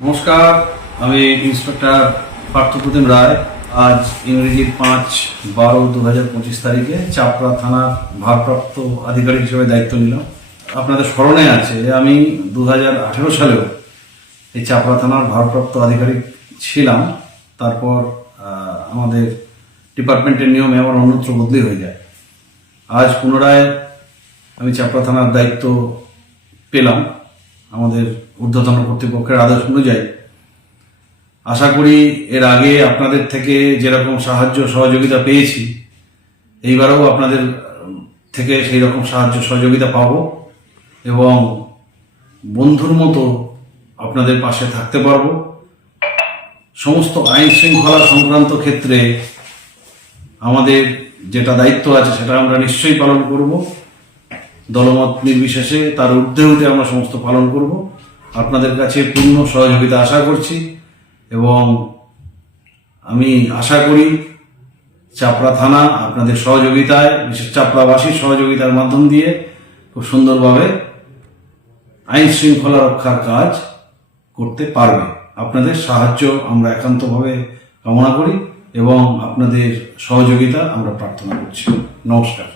নমস্কার, আমি ইন্সপেক্টর পার্থপ্রতিম রায়। আজ ইংরেজির 5/12/2025 তারিখে চাপড়া থানার ভারপ্রাপ্ত আধিকারিক হিসেবে দায়িত্ব নিলাম। আপনাদের স্মরণে আছে যে আমি 2018 সালেও এই চাপড়া থানার ভারপ্রাপ্ত আধিকারিক ছিলাম। তারপর আমাদের ডিপার্টমেন্টের নিয়মে আমার অন্যত্র বদলি হয়ে যায়। আজ পুনরায় আমি চাপড়া থানার দায়িত্ব পেলাম আমাদের ঊর্ধ্বতন কর্তৃপক্ষের আদেশ অনুযায়ী। আশা করি এর আগে আপনাদের থেকে যেরকম সাহায্য সহযোগিতা পেয়েছি, এইবারেও আপনাদের থেকে সেই রকম সাহায্য সহযোগিতা পাব এবং বন্ধুর মতো আপনাদের পাশে থাকতে পারব। সমস্ত আইন শৃঙ্খলা সংক্রান্ত ক্ষেত্রে আমাদের যেটা দায়িত্ব আছে সেটা আমরা নিশ্চয়ই পালন করব। দলমত নির্বিশেষে তার ঊর্ধ্বে উঠে আমরা সমস্ত পালন করব। আপনাদের কাছে পূর্ণ সহযোগিতা আশা করছি এবং আমি আশা করি চাপড়া থানা আপনাদের সহযোগিতায়, বিশেষ চাপড়াবাসীর সহযোগিতার মাধ্যম দিয়ে খুব সুন্দরভাবে আইন শৃঙ্খলা রক্ষার কাজ করতে পারবে। আপনাদের সাহায্য আমরা একান্তভাবে কামনা করি এবং আপনাদের সহযোগিতা আমরা প্রার্থনা করছি। নমস্কার।